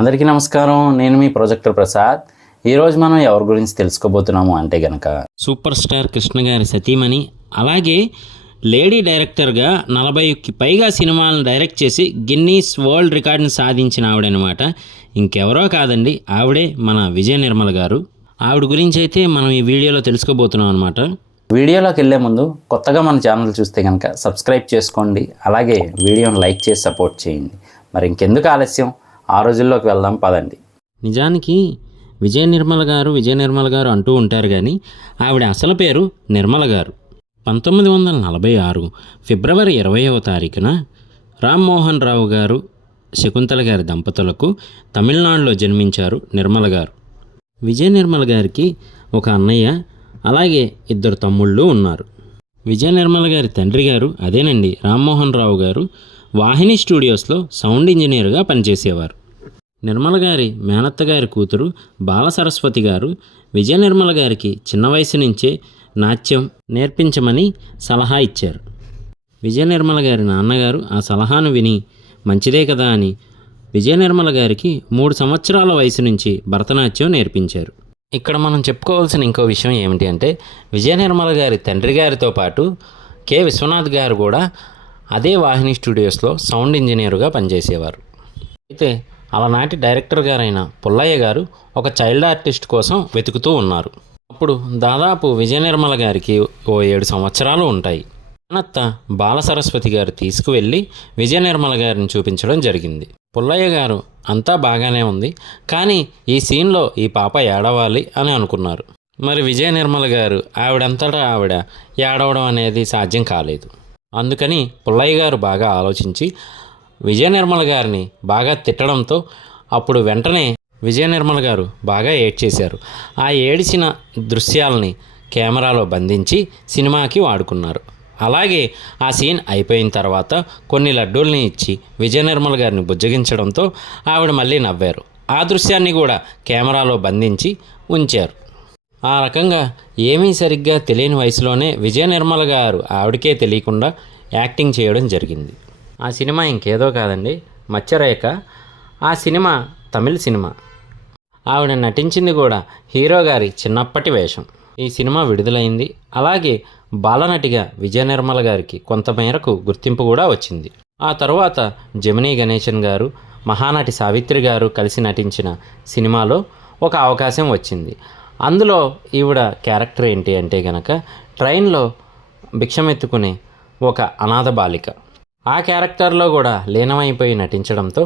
అందరికీ నమస్కారం. నేను మీ ప్రొజెక్టర్ ప్రసాద్. ఈరోజు మనం ఎవరి గురించి తెలుసుకోబోతున్నాము అంటే గనక సూపర్ స్టార్ కృష్ణ గారి సతీమణి అలాగే లేడీ డైరెక్టర్గా నలభైకి పైగా సినిమాలను డైరెక్ట్ చేసి గిన్నీస్ వరల్డ్ రికార్డుని సాధించిన ఆవిడనమాట. ఇంకెవరో కాదండి ఆవిడే మన విజయ నిర్మల గారు. ఆవిడ గురించి అయితే మనం ఈ వీడియోలో తెలుసుకోబోతున్నాం అనమాట వీడియోలోకి వెళ్ళే ముందు కొత్తగా మన ఛానల్ చూస్తే కనుక సబ్స్క్రైబ్ చేసుకోండి అలాగే వీడియోని లైక్ చేసి సపోర్ట్ చేయండి. మరి ఇంకెందుకు ఆలస్యం? ఆ రోజుల్లోకి వెళ్దాం పదండి. నిజానికి విజయ నిర్మల గారు విజయ నిర్మల గారు అంటూ ఉంటారు కానీ ఆవిడ అసలు పేరు నిర్మల గారు. పంతొమ్మిది వందల నలభై ఆరు ఫిబ్రవరి ఇరవైవ తారీఖున రామ్మోహన్ రావు గారు శకుంతల గారి దంపతులకు తమిళనాడులో జన్మించారు నిర్మల గారు. విజయ నిర్మల గారికి ఒక అన్నయ్య అలాగే ఇద్దరు తమ్ముళ్ళు ఉన్నారు. విజయ నిర్మల గారి తండ్రి గారు అదేనండి రామ్మోహన్ రావు గారు వాహిని స్టూడియోస్లో సౌండ్ ఇంజనీర్గా పనిచేసేవారు. నిర్మల గారి మేనత్త గారి కూతురు బాల సరస్వతి గారు విజయ నిర్మల గారికి చిన్న వయసు నుంచే నాట్యం నేర్పించమని సలహా ఇచ్చారు. విజయ నిర్మల గారి నాన్నగారు ఆ సలహాను విని మంచిదే కదా అని విజయ నిర్మల గారికి మూడు సంవత్సరాల వయసు నుంచి భరతనాట్యం నేర్పించారు. ఇక్కడ మనం చెప్పుకోవాల్సిన ఇంకో విషయం ఏమిటి అంటే విజయ నిర్మల గారి తండ్రి గారితో పాటు కె. విశ్వనాథ్ గారు కూడా అదే వాహిని స్టూడియోస్లో సౌండ్ ఇంజనీరుగా పనిచేసేవారు. అయితే అలనాటి డైరెక్టర్ గారైన పుల్లయ్య గారు ఒక చైల్డ్ ఆర్టిస్ట్ కోసం వెతుకుతూ ఉన్నారు. అప్పుడు దాదాపు విజయ నిర్మల గారికి ఓ ఏడు సంవత్సరాలు ఉంటాయి. అనత్త బాల సరస్వతి గారు తీసుకువెళ్ళి విజయ నిర్మల గారిని చూపించడం జరిగింది. పుల్లయ్య గారు అంతా బాగానే ఉంది. కానీ ఈ సీన్లో ఈ పాప ఏడవాలి అని అనుకున్నారు. మరి విజయ నిర్మల గారు ఆవిడంతటా ఆవిడ ఏడవడం అనేది సాధ్యం కాలేదు. అందుకని పుల్లయ్య గారు బాగా ఆలోచించి విజయ నిర్మల గారిని బాగా తిట్టడంతో అప్పుడు వెంటనే విజయ నిర్మల గారు బాగా ఏడ్చేశారు. ఆ ఏడిచిన దృశ్యాలని కెమెరాలో బంధించి సినిమాకి వాడుకున్నారు. అలాగే ఆ సీన్ అయిపోయిన తర్వాత కొన్ని లడ్డూల్ని ఇచ్చి విజయ నిర్మల్ గారిని బుజ్జగించడంతో ఆవిడ మళ్ళీ నవ్వారు. ఆ దృశ్యాన్ని కూడా కెమెరాలో బంధించి ఉంచారు. ఆ రకంగా ఏమీ సరిగ్గా తెలియని వయసులోనే విజయ నిర్మల గారు ఆవిడకే తెలియకుండా యాక్టింగ్ చేయడం జరిగింది. ఆ సినిమా ఇంకేదో కాదండి. మచ్చరేఖ. ఆ సినిమా తమిళ్ సినిమా. ఆవిడ నటించింది కూడా హీరో గారి చిన్నప్పటి వేషం. ఈ సినిమా విడుదలైంది. అలాగే బాలనటిగా విజయ నిర్మల గారికి కొంతమేరకు గుర్తింపు కూడా వచ్చింది. ఆ తరువాత జమినీ గణేశన్ గారు మహానటి సావిత్రి గారు కలిసి నటించిన సినిమాలో ఒక అవకాశం వచ్చింది. అందులో ఈవిడ క్యారెక్టర్ ఏంటి అంటే గనక ట్రైన్లో భిక్షమెత్తుకునే ఒక అనాథ బాలిక. ఆ క్యారెక్టర్లో కూడా లీనమైపోయి నటించడంతో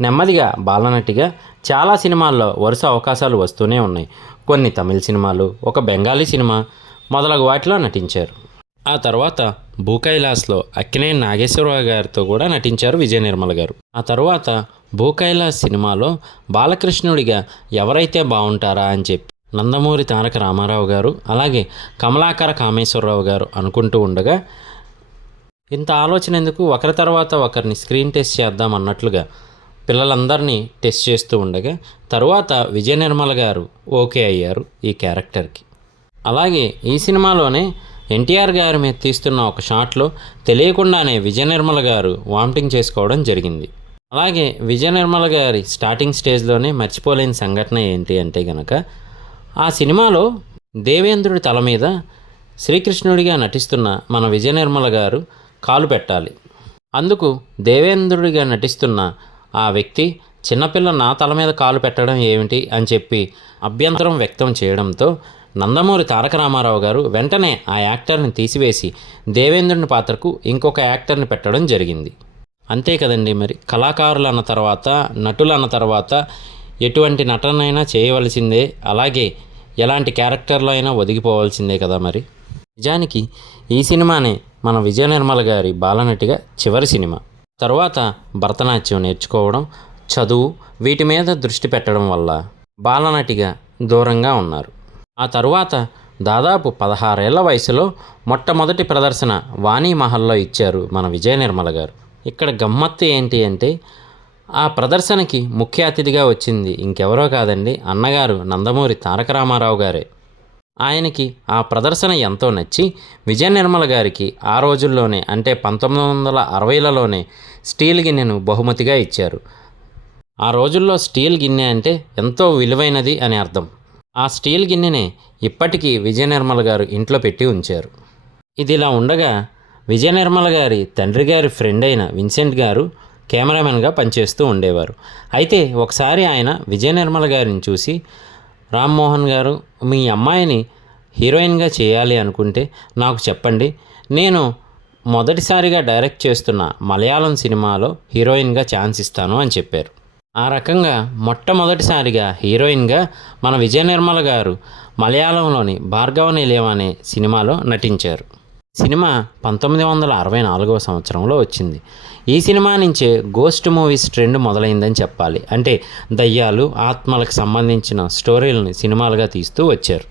నెమ్మదిగా బాలనటిగా చాలా సినిమాల్లో వరుస అవకాశాలు వస్తూనే ఉన్నాయి. కొన్ని తమిళ సినిమాలు ఒక బెంగాలీ సినిమా మొదలగు వాటిలో నటించారు. ఆ తర్వాత భూకైలాస్లో అక్కినే నాగేశ్వరరావు గారితో కూడా నటించారు విజయ నిర్మల గారు. ఆ తర్వాత భూకైలాస్ సినిమాలో బాలకృష్ణుడిగా ఎవరైతే బాగుంటారా అని చెప్పి నందమూరి తారక రామారావు గారు అలాగే కమలాకర కామేశ్వరరావు గారు అనుకుంటూ ఉండగా ఇంత ఆలోచన ఎందుకు ఒకరి తర్వాత ఒకరిని స్క్రీన్ టెస్ట్ చేద్దాం అన్నట్లుగా పిల్లలందరినీ టెస్ట్ చేస్తూ ఉండగా తరువాత విజయ నిర్మల గారు ఓకే అయ్యారు ఈ క్యారెక్టర్కి. అలాగే ఈ సినిమాలోనే ఎన్టీఆర్ గారి మీద తీస్తున్న ఒక షాట్లో తెలియకుండానే విజయ నిర్మల గారు వామిటింగ్ చేసుకోవడం జరిగింది. అలాగే విజయ నిర్మల గారి స్టార్టింగ్ స్టేజ్లోనే మర్చిపోలేని సంఘటన ఏంటి అంటే గనక ఆ సినిమాలో దేవేంద్రుడి తల మీద శ్రీకృష్ణుడిగా నటిస్తున్న మన విజయ నిర్మల గారు కాలు పెట్టాలి. అందుకు దేవేంద్రుడిగా నటిస్తున్న ఆ వ్యక్తి చిన్నపిల్ల నా తల మీద కాలు పెట్టడం ఏమిటి? అని చెప్పి అభ్యంతరం వ్యక్తం చేయడంతో నందమూరి తారక రామారావు గారు వెంటనే ఆ యాక్టర్ని తీసివేసి దేవేంద్రుని పాత్రకు ఇంకొక యాక్టర్ని పెట్టడం జరిగింది. అంతే కదండి మరి. కళాకారులు అన్న తర్వాత నటులు అన్న తర్వాత ఎటువంటి నటనైనా చేయవలసిందే. అలాగే ఎలాంటి క్యారెక్టర్లో అయినా ఒదిగిపోవాల్సిందే కదా మరి. నిజానికి ఈ సినిమానే మన విజయ నిర్మల గారి బాలనటిగా చివరి సినిమా. తరువాత భరతనాట్యం నేర్చుకోవడం చదువు వీటి మీద దృష్టి పెట్టడం వల్ల బాలనటిగా దూరంగా ఉన్నారు. ఆ తరువాత దాదాపు పదహారేళ్ళ వయసులో మొట్టమొదటి ప్రదర్శన వాణి మహల్లో ఇచ్చారు మన విజయ నిర్మల గారు. ఇక్కడ గమ్మత్తు ఏంటి అంటే ఆ ప్రదర్శనకి ముఖ్య అతిథిగా వచ్చింది ఇంకెవరో కాదండి అన్నగారు నందమూరి తారక రామారావు గారే. ఆయనకి ఆ ప్రదర్శన ఎంతో నచ్చి విజయ నిర్మల గారికి ఆ రోజుల్లోనే అంటే పంతొమ్మిది వందల అరవైలలోనే స్టీల్ గిన్నెను బహుమతిగా ఇచ్చారు. ఆ రోజుల్లో స్టీల్ గిన్నె అంటే ఎంతో విలువైనది అని అర్థం. ఆ స్టీల్ గిన్నెనే ఇప్పటికీ విజయ నిర్మల గారు ఇంట్లో పెట్టి ఉంచారు. ఇది ఇలా ఉండగా విజయ నిర్మల గారి తండ్రి గారి ఫ్రెండ్ అయిన విన్సెంట్ గారు కెమెరామెన్గా పనిచేస్తూ ఉండేవారు. అయితే ఒకసారి ఆయన విజయ నిర్మల గారిని చూసి రామ్మోహన్ గారు మీ అమ్మాయిని హీరోయిన్గా చేయాలి అనుకుంటే నాకు చెప్పండి. నేను మొదటిసారిగా డైరెక్ట్ చేస్తున్న మలయాళం సినిమాలో హీరోయిన్గా ఛాన్స్ ఇస్తాను అని చెప్పారు. ఆ రకంగా మొట్టమొదటిసారిగా హీరోయిన్గా మన విజయ నిర్మల గారు మలయాళంలోని భార్గవ నిలయం అనే సినిమాలో నటించారు. సినిమా పంతొమ్మిది వందల అరవై నాలుగవ సంవత్సరంలో వచ్చింది. ఈ సినిమా నుంచే గోస్ట్ మూవీస్ ట్రెండ్ మొదలైందని చెప్పాలి. అంటే దయ్యాలు ఆత్మలకు సంబంధించిన స్టోరీలను సినిమాలుగా తీస్తూ వచ్చారు.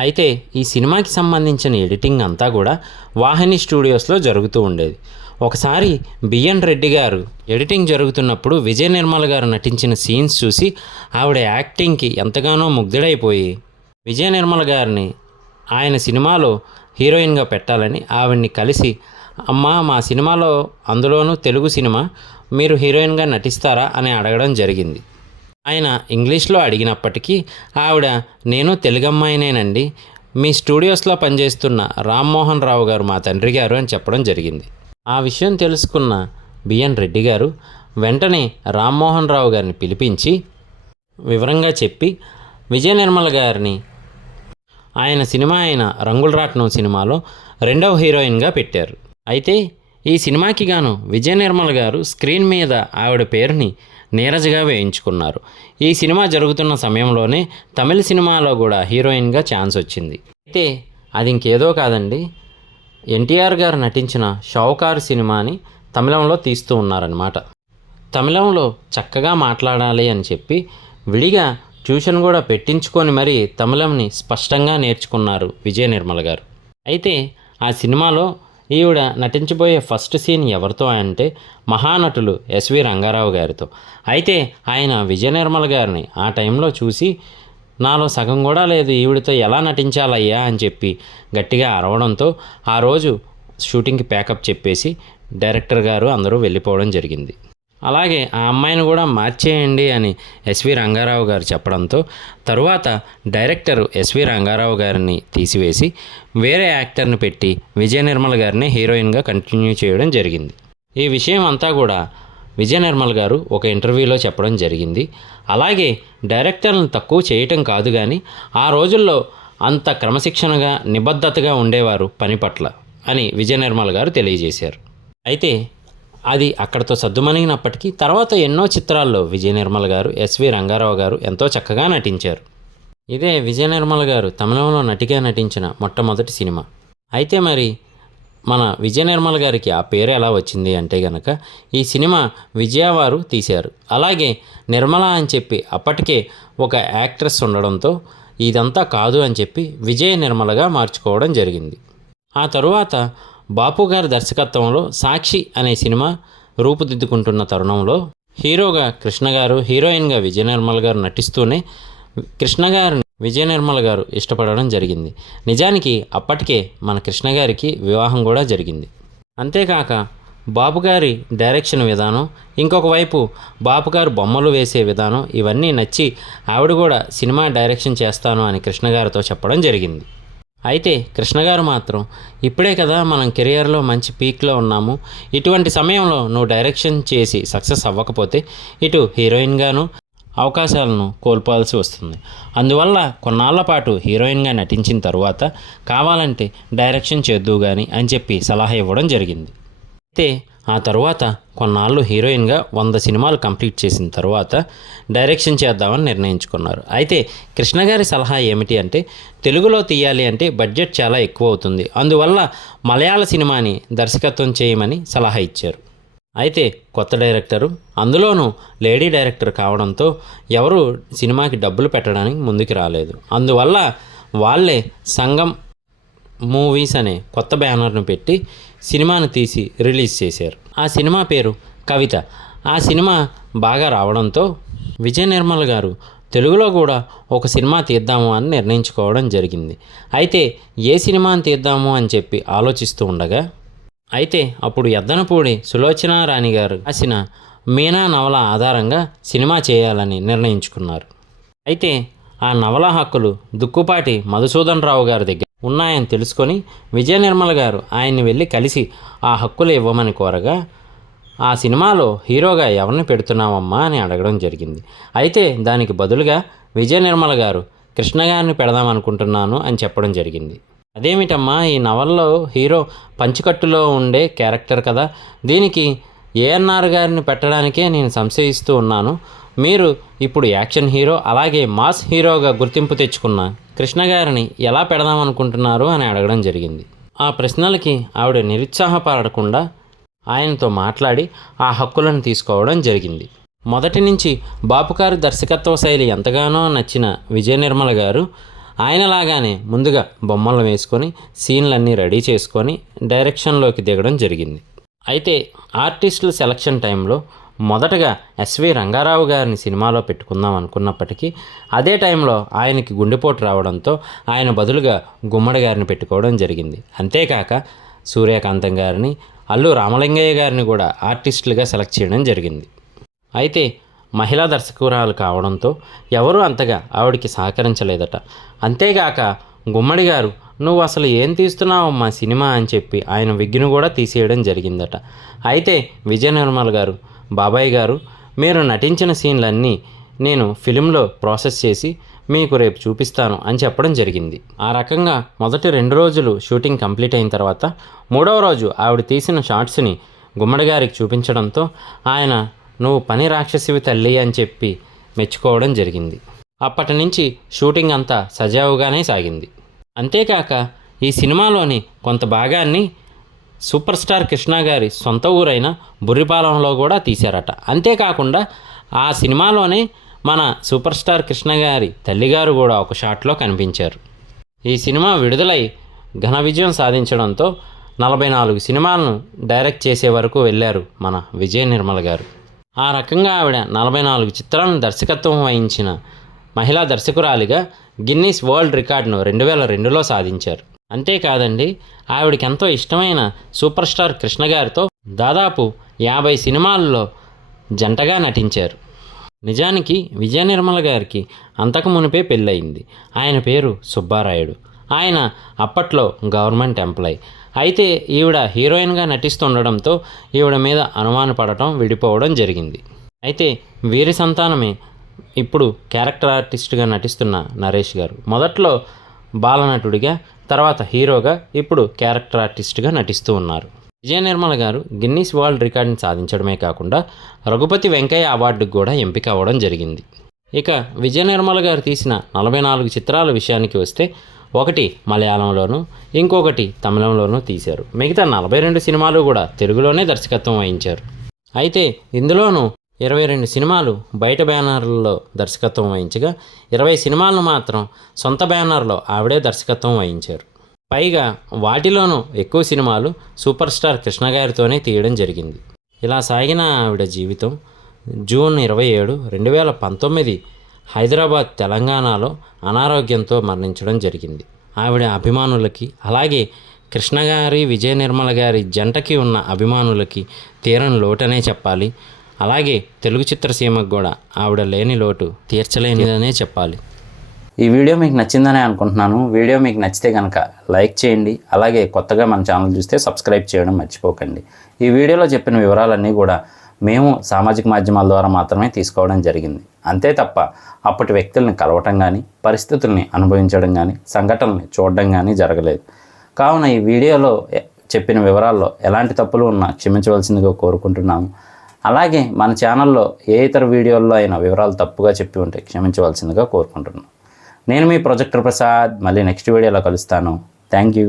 అయితే ఈ సినిమాకి సంబంధించిన ఎడిటింగ్ అంతా కూడా వాహిని స్టూడియోస్లో జరుగుతూ ఉండేది. ఒకసారి బిఎన్ రెడ్డి గారు ఎడిటింగ్ జరుగుతున్నప్పుడు విజయ నిర్మల గారు నటించిన సీన్స్ చూసి ఆవిడ యాక్టింగ్కి ఎంతగానో ముగ్ధుడైపోయి విజయ నిర్మల గారిని ఆయన సినిమాలో హీరోయిన్గా పెట్టాలని ఆవిడ్ని కలిసి అమ్మా మా సినిమాలో అందులోనూ తెలుగు సినిమా మీరు హీరోయిన్గా నటిస్తారా అని అడగడం జరిగింది. ఆయన ఇంగ్లీష్లో అడిగినప్పటికీ ఆవిడ నేను తెలుగమ్మాయినేనండి. మీ స్టూడియోస్లో పనిచేస్తున్న రామ్మోహన్ రావు గారు మా తండ్రి గారు అని చెప్పడం జరిగింది. ఆ విషయం తెలుసుకున్న బిఎన్ రెడ్డి గారు వెంటనే రామ్మోహన్ రావు గారిని పిలిపించి వివరంగా చెప్పి విజయ నిర్మల గారిని ఆయన సినిమా అయిన రంగుల రాట్నం సినిమాలో రెండవ హీరోయిన్గా పెట్టారు. అయితే ఈ సినిమాకి గాను విజయ నిర్మల్ గారు స్క్రీన్ మీద ఆవిడ పేరుని నీరజ్గా వేయించుకున్నారు. ఈ సినిమా జరుగుతున్న సమయంలోనే తమిళ సినిమాలో కూడా హీరోయిన్గా ఛాన్స్ వచ్చింది. అయితే అది ఇంకేదో కాదండి. ఎన్టీఆర్ గారు నటించిన షావుకారు సినిమాని తమిళంలో తీస్తూ ఉన్నారనమాట తమిళంలో చక్కగా మాట్లాడాలి అని చెప్పి విడిగా ట్యూషన్ కూడా పెట్టించుకొని మరీ తమిళంని స్పష్టంగా నేర్చుకున్నారు విజయ నిర్మల్ గారు. అయితే ఆ సినిమాలో ఈవిడ నటించబోయే ఫస్ట్ సీన్ ఎవరితో అంటే మహానటులు ఎస్వి రంగారావు గారితో. అయితే ఆయన విజయ నిర్మల గారిని ఆ టైంలో చూసి నాలో సగం కూడా లేదు ఈవిడతో ఎలా నటించాలయ్యా? అని చెప్పి గట్టిగా అరవడంతో ఆ రోజు షూటింగ్కి ప్యాకప్ చెప్పేసి డైరెక్టర్ గారు అందరూ వెళ్ళిపోవడం జరిగింది. అలాగే ఆ అమ్మాయిని కూడా మార్చేయండి అని ఎస్వి రంగారావు గారు చెప్పడంతో తరువాత డైరెక్టర్ ఎస్వి రంగారావు గారిని తీసివేసి వేరే యాక్టర్ని పెట్టి విజయ నిర్మల్ గారిని హీరోయిన్గా కంటిన్యూ చేయడం జరిగింది. ఈ విషయం అంతా కూడా విజయ నిర్మల్ గారు ఒక ఇంటర్వ్యూలో చెప్పడం జరిగింది. అలాగే డైరెక్టర్లను తక్కువ చేయటం కాదు కానీ ఆ రోజుల్లో అంత క్రమశిక్షణగా నిబద్ధతగా ఉండేవారు పని పట్ల అని విజయ నిర్మల్ గారు తెలియజేశారు. అయితే అది అక్కడతో సద్దుమణిగినప్పటికీ తర్వాత ఎన్నో చిత్రాల్లో విజయ నిర్మల్ గారు ఎస్వి రంగారావు గారు ఎంతో చక్కగా నటించారు. ఇదే విజయ నిర్మల్ గారు తమిళంలో నటిగా నటించిన మొట్టమొదటి సినిమా. అయితే మరి మన విజయ నిర్మల్ గారికి ఆ పేరు ఎలా వచ్చింది అంటే గనక ఈ సినిమా విజయవారు తీశారు. అలాగే నిర్మల అని చెప్పి అప్పటికే ఒక యాక్ట్రెస్ ఉండడంతో ఇదంతా కాదు అని చెప్పి విజయ నిర్మలగా మార్చుకోవడం జరిగింది. ఆ తరువాత బాపు గారి దర్శకత్వంలో సాక్షి అనే సినిమా రూపుదిద్దుకుంటున్న తరుణంలో హీరోగా కృష్ణ గారు హీరోయిన్గా విజయ నిర్మల్ గారు నటిస్తూనే కృష్ణ గారిని విజయ నిర్మల్ గారు ఇష్టపడడం జరిగింది. నిజానికి అప్పటికే మన కృష్ణ గారికి వివాహం కూడా జరిగింది. అంతేకాక బాపు గారి డైరెక్షన్ విధానం ఇంకొక వైపు బాపు గారు బొమ్మలు వేసే విధానం ఇవన్నీ నచ్చి ఆవిడ కూడా సినిమా డైరెక్షన్ చేస్తాను అని కృష్ణ గారితో చెప్పడం జరిగింది. అయితే కృష్ణ గారు మాత్రం ఇప్పుడే కదా మనం కెరియర్లో మంచి పీక్లో ఉన్నాము. ఇటువంటి సమయంలో నువ్వు డైరెక్షన్ చేసి సక్సెస్ అవ్వకపోతే ఇటు హీరోయిన్గాను అవకాశాలను కోల్పోవాల్సి వస్తుంది. అందువల్ల కొన్నాళ్ళ పాటు హీరోయిన్గా నటించిన తరువాత కావాలంటే డైరెక్షన్ చేద్దు కానీ అని చెప్పి సలహా ఇవ్వడం జరిగింది. అయితే ఆ తర్వాత కొన్నాళ్ళు హీరోయిన్గా వంద సినిమాలు కంప్లీట్ చేసిన తర్వాత డైరెక్షన్ చేద్దామని నిర్ణయించుకున్నారు. అయితే కృష్ణ గారి సలహా ఏమిటి అంటే తెలుగులో తీయాలి అంటే బడ్జెట్ చాలా ఎక్కువ అవుతుంది అందువల్ల మలయాళ సినిమాని దర్శకత్వం చేయమని సలహా ఇచ్చారు. అయితే కొత్త డైరెక్టరు అందులోనూ లేడీ డైరెక్టర్ కావడంతో ఎవరు సినిమాకి డబ్బులు పెట్టడానికి ముందుకు రాలేదు. అందువల్ల వాళ్ళే సంగం మూవీస్ అనే కొత్త బ్యానర్ను పెట్టి సినిమాను తీసి రిలీజ్ చేశారు. ఆ సినిమా పేరు కవిత. ఆ సినిమా బాగా రావడంతో విజయ్ నిర్మల్ గారు తెలుగులో కూడా ఒక సినిమా తీద్దాము అని నిర్ణయించుకోవడం జరిగింది. అయితే ఏ సినిమాని తీద్దాము అని చెప్పి ఆలోచిస్తూ ఉండగా అయితే అప్పుడు ఎద్దనపూడి సులోచన రాణి గారు రాసిన మీనా నవల ఆధారంగా సినిమా చేయాలని నిర్ణయించుకున్నారు. అయితే ఆ నవల హక్కులు దుక్కుపాటి మధుసూదన్ రావు గారి దగ్గర ఉన్నాయని తెలుసుకొని విజయ నిర్మల గారు ఆయన్ని వెళ్ళి కలిసి ఆ హక్కులు ఇవ్వమని కోరగా ఆ సినిమాలో హీరోగా ఎవరిని పెడుతున్నామమ్మా అని అడగడం జరిగింది. అయితే దానికి బదులుగా విజయ నిర్మల గారు కృష్ణ గారిని పెడదామనుకుంటున్నాను అని చెప్పడం జరిగింది. అదేమిటమ్మా ఈ నవల్లో హీరో పంచికట్టులో ఉండే క్యారెక్టర్ కదా. దీనికి ఏఎన్ఆర్ గారిని పెట్టడానికే నేను సంశయిస్తూ ఉన్నాను. మీరు ఇప్పుడు యాక్షన్ హీరో అలాగే మాస్ హీరోగా గుర్తింపు తెచ్చుకున్నాను కృష్ణ గారిని ఎలా పెడదామనుకుంటున్నారు అని అడగడం జరిగింది. ఆ ప్రశ్నలకి ఆవిడ నిరుత్సాహపడకుండా ఆయనతో మాట్లాడి ఆ హక్కులను తీసుకోవడం జరిగింది. మొదటి నుంచి బాపుకారు దర్శకత్వ శైలి ఎంతగానో నచ్చిన విజయ నిర్మల గారు ఆయనలాగానే ముందుగా బొమ్మలు వేసుకొని సీన్లన్నీ రెడీ చేసుకొని డైరెక్షన్లోకి దిగడం జరిగింది. అయితే ఆర్టిస్టుల సెలక్షన్ టైంలో మొదటగా ఎస్వి రంగారావు గారిని సినిమాలో పెట్టుకుందాం అనుకున్నప్పటికీ అదే టైంలో ఆయనకి గుండెపోటు రావడంతో ఆయన బదులుగా గుమ్మడి గారిని పెట్టుకోవడం జరిగింది. అంతేకాక సూర్యకాంతం గారిని అల్లు రామలింగయ్య గారిని కూడా ఆర్టిస్టులుగా సెలెక్ట్ చేయడం జరిగింది. అయితే మహిళా దర్శకురాలు కావడంతో ఎవరూ అంతగా ఆవిడికి సహకరించలేదట. అంతేగాక గుమ్మడి గారు నువ్వు అసలు ఏం తీస్తున్నావు మా సినిమా? అని చెప్పి ఆయన విగ్గును కూడా తీసేయడం జరిగిందట. అయితే విజయ నిర్మల్ గారు బాబాయ్ గారు మీరు నటించిన సీన్లన్నీ నేను ఫిలింలో ప్రాసెస్ చేసి మీకు రేపు చూపిస్తాను అని చెప్పడం జరిగింది. ఆ రకంగా మొదటి రెండు రోజులు షూటింగ్ కంప్లీట్ అయిన తర్వాత మూడవ రోజు ఆవిడ తీసిన షార్ట్స్ని గుమ్మడి గారికి చూపించడంతో ఆయన నువ్వు పని రాక్షసివి తల్లి అని చెప్పి మెచ్చుకోవడం జరిగింది. అప్పటి నుంచి షూటింగ్ అంతా సజావుగానే సాగింది. అంతేకాక ఈ సినిమాలోని కొంత భాగాన్ని సూపర్ స్టార్ కృష్ణ గారి సొంత ఊరైన బుర్రిపాలెంలో కూడా తీశారట. అంతేకాకుండా ఆ సినిమాలోనే మన సూపర్ స్టార్ కృష్ణ గారి తల్లిగారు కూడా ఒక షాట్లో కనిపించారు. ఈ సినిమా విడుదలై ఘన విజయం సాధించడంతో నలభై నాలుగు సినిమాలను డైరెక్ట్ చేసే వరకు వెళ్ళారు మన విజయ నిర్మల గారు. ఆ రకంగా ఆవిడ నలభై నాలుగు చిత్రాలను దర్శకత్వం వహించిన మహిళా దర్శకురాలిగా గిన్నీస్ వరల్డ్ రికార్డును రెండు వేల రెండులో సాధించారు. అంతేకాదండి ఆవిడకి ఎంతో ఇష్టమైన సూపర్ స్టార్ కృష్ణ గారితో దాదాపు యాభై సినిమాల్లో జంటగా నటించారు. నిజానికి విజయ నిర్మల గారికి అంతకు మునిపే పెళ్ళయింది. ఆయన పేరు సుబ్బారాయుడు. ఆయన అప్పట్లో గవర్నమెంట్ ఎంప్లాయ్. అయితే ఈవిడ హీరోయిన్గా నటిస్తుండడంతో ఈవిడ మీద అనుమాన పడటం విడిపోవడం జరిగింది. అయితే వీరి సంతానమే ఇప్పుడు క్యారెక్టర్ ఆర్టిస్ట్గా నటిస్తున్న నరేష్ గారు. మొదట్లో బాలనటుడిగా తర్వాత హీరోగా ఇప్పుడు క్యారెక్టర్ ఆర్టిస్ట్గా నటిస్తూ ఉన్నారు. విజయ నిర్మల గారు గిన్నీస్ వరల్డ్ రికార్డుని సాధించడమే కాకుండా రఘుపతి వెంకయ్య అవార్డుకు కూడా ఎంపిక అవ్వడం జరిగింది. ఇక విజయ నిర్మల గారు తీసిన నలభై నాలుగు చిత్రాల విషయానికి వస్తే ఒకటి మలయాళంలోను ఇంకొకటి తమిళంలోనూ తీశారు. మిగతా నలభై రెండు సినిమాలు కూడా తెలుగులోనే దర్శకత్వం వహించారు. అయితే ఇందులోనూ ఇరవై రెండు సినిమాలు బయట బ్యానర్లలో దర్శకత్వం వహించగా ఇరవై సినిమాలను మాత్రం సొంత బ్యానర్లో ఆవిడే దర్శకత్వం వహించారు. పైగా వాటిలోనూ ఎక్కువ సినిమాలు సూపర్ స్టార్ కృష్ణ గారితోనే తీయడం జరిగింది. ఇలా సాగిన ఆవిడ జీవితం జూన్ ఇరవై ఏడు రెండు వేల పంతొమ్మిది హైదరాబాద్ తెలంగాణలో అనారోగ్యంతో మరణించడం జరిగింది. ఆవిడ అభిమానులకి అలాగే కృష్ణ గారి విజయ నిర్మల గారి జంటకి ఉన్న అభిమానులకి తీరని లోటనే చెప్పాలి. అలాగే తెలుగు చిత్రసీమకు కూడా ఆవిడ లేని లోటు తీర్చలేనిదనే చెప్పాలి. ఈ వీడియో మీకు నచ్చిందనే అనుకుంటున్నాను. వీడియో మీకు నచ్చితే కనుక లైక్ చేయండి. అలాగే కొత్తగా మన ఛానల్ చూస్తే సబ్స్క్రైబ్ చేయడం మర్చిపోకండి. ఈ వీడియోలో చెప్పిన వివరాలన్నీ కూడా మేము సామాజిక మాధ్యమాల ద్వారా మాత్రమే తీసుకోవడం జరిగింది. అంతే తప్ప అప్పటి వ్యక్తుల్ని కలవటం కానీ పరిస్థితుల్ని అనుభవించడం కానీ సంఘటనల్ని చూడడం కానీ జరగలేదు. కావున ఈ వీడియోలో చెప్పిన వివరాల్లో ఎలాంటి తప్పులు ఉన్నా క్షమించవలసిందిగా కోరుకుంటున్నాము. అలాగే మన ఛానల్లో ఏ ఇతర వీడియోల్లో అయినా వివరాలు తప్పుగా చెప్పి ఉంటే క్షమించవలసిందిగా కోరుకుంటున్నాను. నేను మీ ప్రొజెక్టర్ ప్రసాద్. మళ్ళీ నెక్స్ట్ వీడియోలో కలుస్తాను. Thank you.